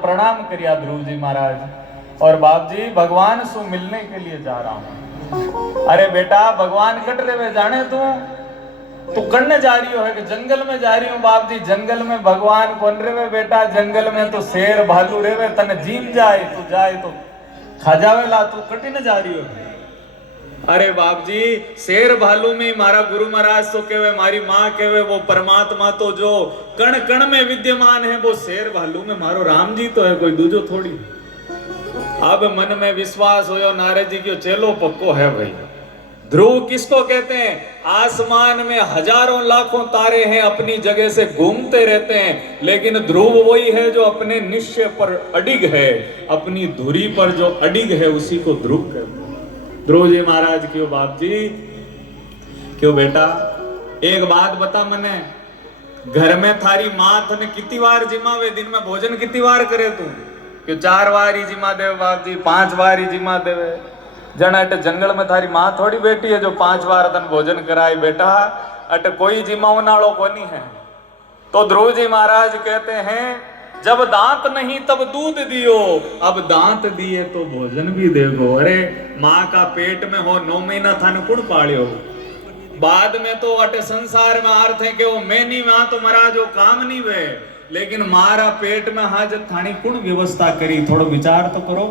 प्रणाम करिया ध्रुव जी महाराज और बाप जी भगवान सु मिलने के लिए जा रहा हूं। अरे बेटा भगवान कट रहे वे जाने तू करने जा रही हो है कि जंगल में जा रही हूँ बाप जी। जंगल में भगवान कौन रेवे बेटा, जंगल में तो शेर भालू रेवे, तने जीम जाए तू जाए तो खा जावेला, तू कटी न जा रही हो। अरे बाप जी शेर भालू में मारा गुरु महाराज तो कहवे, मारी माँ कहवे वो परमात्मा तो जो कण कण में विद्यमान है वो शेर भालू में मारो राम जी तो है, कोई दूजो थोड़ी। अब मन में विश्वास हो नारद जी की चेलो पक्को है भाई। ध्रुव किसको कहते हैं? आसमान में हजारों लाखों तारे हैं, अपनी जगह से घूमते रहते हैं, लेकिन ध्रुव वही है जो अपने निश्चय पर अडिग है, अपनी धुरी पर जो अडिग है उसी को ध्रुव कहते हैं। ध्रुव जी महाराज क्यों बाप जी क्यों बेटा, एक बात बता मने, घर में थारी माँ तने कितनी बार जिमावे, दिन में भोजन कितनी बार करे तू? क्यों 4 बार ही जिमा देवे बाप जी, 5 बार ही जिमा देवे। जना अट जंगल में थारी माँ थोड़ी बेटी है जो 5 बार तन भोजन कराए बेटा, अट कोई जिमाऊ नालो कोनी है। तो ध्रुव जी महाराज कहते हैं जब दांत नहीं तब दूध दियो, अब दांत दिए तो भोजन भी देगो। अरे माँ का पेट में हो 9 महीना थाने कुण पालियो, बाद में तो अटे संसार में अर्थ है कि वो मैनी माँ तो मरा जो काम नहीं वे, लेकिन मारा पेट में हाजत थानी कुण व्यवस्था करी, थोड़ा विचार तो करो।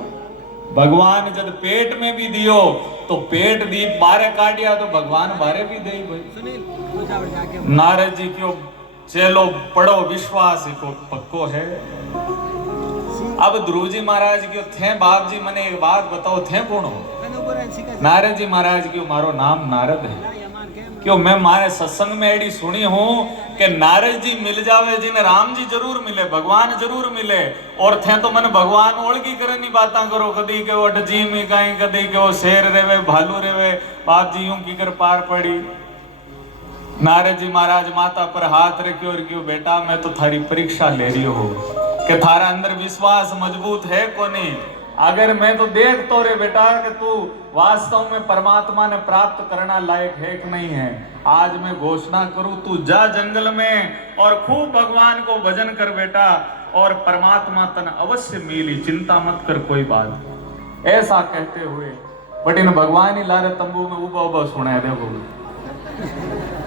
भगवान जब पेट में भी दियो तो पेट दी बारे काटिया तो भगवान बारे भी दे भाई। नारद जी क्यों चलो पढ़ो विश्वास को पक्को है। अब ध्रुव जी महाराज क्यों थे बाप जी मने एक बात बताओ थे कौन हो? नारद जी महाराज क्यों मारो नाम नारद है, क्यों मैं मारे सत्संग में एडी सुनी हूं कि नारद जी मिल जावे जिन्हें राम जी जरूर मिले, भगवान जरूर मिले, और थे तो मन भगवान ओळखी करे नहीं बात करो, कदी के वो जी में कहीं कदी के वो शेर रेवे भालू रेवे, बाप जी यूं की कर पार पड़ी। नारद जी महाराज माता पर हाथ रखे और क्यों बेटा मैं तो थारी परीक्षा ले रही हूं कि थारा अंदर विश्वास मजबूत है को नहीं। अगर मैं तो देख तो रे बेटा कि तू वास्तव में परमात्मा ने प्राप्त करना लायक है कि नहीं है। आज मैं घोषणा करूं तू जा जंगल में और खूब भगवान को भजन कर बेटा, और परमात्मा तन अवश्य मिली, चिंता मत कर कोई बात। ऐसा कहते हुए बट इन भगवान ही लारे तंबू में उबा उबा सुना देखो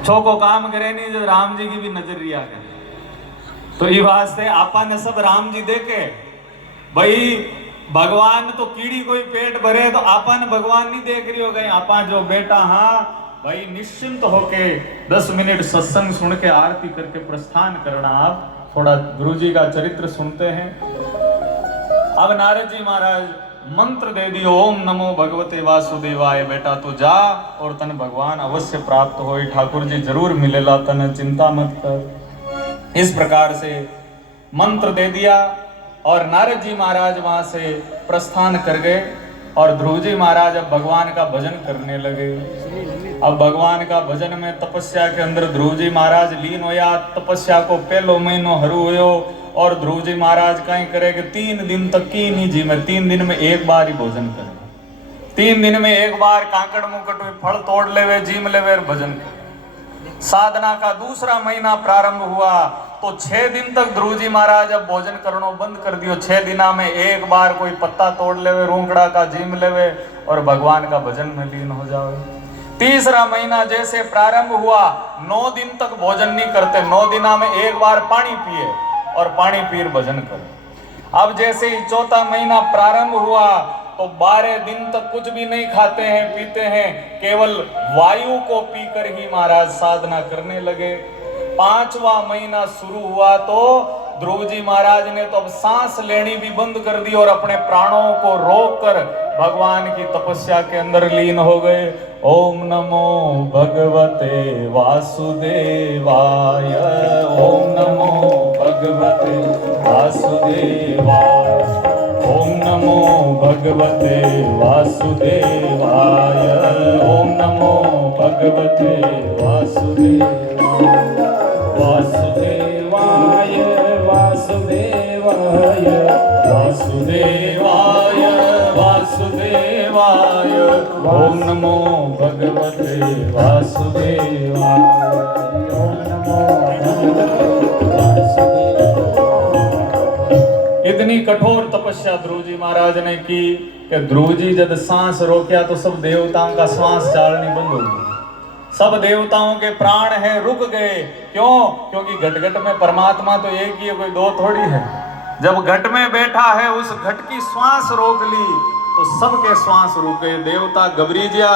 छो को काम करे नहीं जो राम जी की भी नजर रिया करे। तो ये वास्ते आपा ने सब राम जी देखे भाई, भगवान तो कीड़ी कोई पेट भरे तो आपा ने भगवान नहीं देख रही हो गई। आपा जो बेटा हाँ भाई निश्चिंत होके 10 मिनट सत्संग सुन के आरती करके प्रस्थान करना। आप थोड़ा गुरु जी का चरित्र सुनते हैं। अब नारद जी महाराज मंत्र दे दियो, ओम नमो भगवते वासुदेवाय, बेटा तू जा और तन भगवान अवश्य प्राप्त हो, ठाकुर जी जरूर मिलेला, तन चिंता मत कर। इस प्रकार से मंत्र दे दिया और नारद जी महाराज वहां से प्रस्थान कर गए और ध्रुव जी महाराज अब भगवान का भजन करने लगे। अब भगवान का भजन में तपस्या के अंदर ध्रुव जी महाराज लीन होया। तपस्या को पहलो महीनो हरू होयो और ध्रुव जी महाराज कहीं करे कि 3 दिन तक की नहीं जी मैं 3 दिन में एक बार ही भोजन करे, 3 दिन में एक बार कांकड़ मुकट में फल तोड़ लेवे, जीम लेवे और भजन करे। साधना का दूसरा महीना प्रारंभ हुआ तो 6 दिन तक ध्रुव जी महाराज अब भोजन करनो बंद कर दियो। 6 दिना में एक बार कोई पत्ता तोड़ लेवे, रोंकड़ा का जीम लेवे और भगवान का भजन में लीन हो जावे। तीसरा महीना जैसे प्रारंभ हुआ 9 दिन तक भोजन नहीं करते, 9 दिना में एक बार पानी पिए और पानी पीर भजन करे। अब जैसे ही चौथा महीना प्रारंभ हुआ तो 12 दिन तक कुछ भी नहीं खाते हैं पीते हैं, केवल वायु को पीकर ही महाराज साधना करने लगे। 5वां महीना शुरू हुआ तो ध्रुव जी महाराज ने तो अब सांस लेनी भी बंद कर दी और अपने प्राणों को रोककर भगवान की तपस्या के अंदर लीन हो गए। ओम नमो भगवते वासुदेवाय, ओम नमो भगवते वासुदेवाय, ओम नमो भगवते वासुदेवाय, ओम नमो भगवते वासुदेवाय, वासुदेवाय वासुदेवाय, वासुदेवाय वासुदेवाय, ओम नमो भगवते वासुदेवाय, ओम नमो भगवते वासुदेवाय। इतनी कठोर तपस्या ध्रुव जी महाराज ने की कि ध्रुव जी जब सांस रोकिया तो सब देवताओं का श्वास चालनी बंद हो गई, सब देवताओं के प्राण है रुक गए। क्यों? क्योंकि घट घट में परमात्मा तो एक ही है, कोई दो थोड़ी है। जब घट में बैठा है उस घट की श्वास रोक ली तो सबके श्वास रुक गए। देवता घबरी गया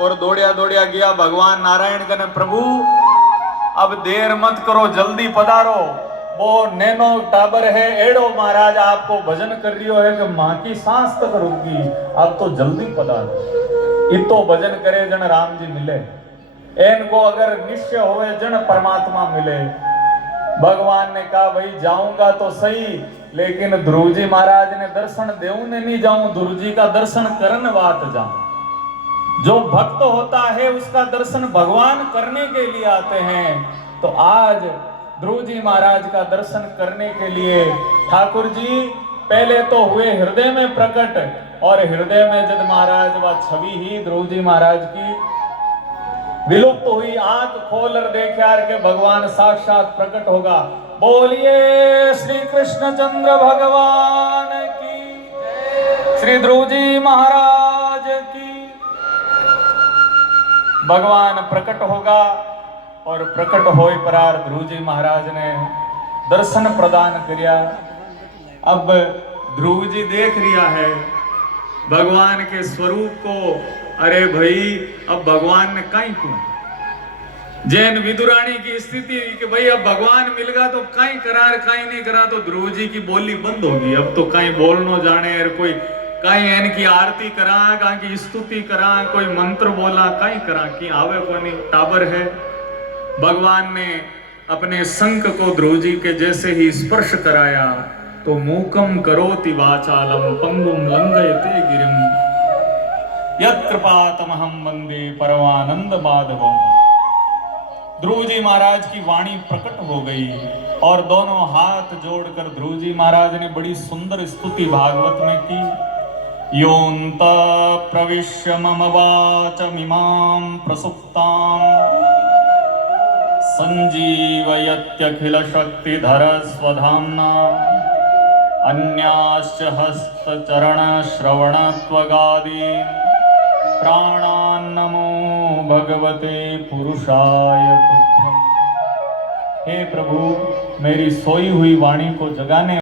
और दौड़िया दौड़िया गया भगवान नारायण कने, प्रभु अब देर मत करो, जल्दी पधारो। वो नैनो टाबर है एड़ो महाराज आपको भजन कर रही है कि मां की सांस तक रुक गई, अब तो जल्दी पधारो। इतो भजन करे जन राम जी मिले, इनको अगर निश्चय होवे जन परमात्मा मिले। भगवान ने कहा भाई जाऊंगा तो सही, लेकिन ध्रुव जी महाराज ने दर्शन देने नहीं जाऊं, ध्रुव जी का दर्शन करन बात जाऊं। जो भक्त होता है उसका दर्शन भगवान करने के लिए आते हैं। तो आज ध्रुव जी महाराज का दर्शन करने के लिए ठाकुर जी पहले तो हुए हृदय में प्रकट, और हृदय में जब महाराज वह छवि ही ध्रुव जी महाराज की विलुप्त हुई, आंख खोल कर देखा के भगवान साक्षात प्रकट होगा। बोलिए श्री कृष्णचंद्र भगवान की, श्री ध्रुव जी महाराज की। भगवान प्रकट होगा और प्रकट होए परार ध्रुव जी महाराज ने दर्शन प्रदान किया। अब ध्रुव जी देख रिया है भगवान के स्वरूप को। अरे भाई अब भगवान ने कहीं क्यों, जैन विदुरानी की स्थिति कि भाई अब भगवान मिल गया तो कहीं करार कहीं नहीं करा, तो ध्रुव जी की बोली बंद होगी। अब तो कहीं बोलनो जाने और कोई कहीं इनकी आरती करा, कहीं की स्तुति करा, कोई मंत्र बोला कहीं करा कि आवे को नहीं, टाबर है। भगवान ने अपने शंख को ध्रुव जी के जैसे ही स्पर्श कराया तो मूकम करोति वाचालम पंगुम लंघयते गिरिम यत्कृपातमहं वंदे परमानंद माधवम। ध्रुव जी महाराज की वाणी प्रकट हो गई और दोनों हाथ जोड़कर ध्रुव जी महाराज ने बड़ी सुंदर स्तुति भागवत में की। योऽन्त प्रविश्य मम वाचमिमां प्रसुप्तां संजीवयत्यखिल शक्तिधर स्वधाम्ना अन्याश्च हस्तचरण श्रवण त्वगादीन् प्राणान्नमो भगवते पुरुषाय तुभ्यम्। हे प्रभु मेरी सोई हुई वाणी को जगाने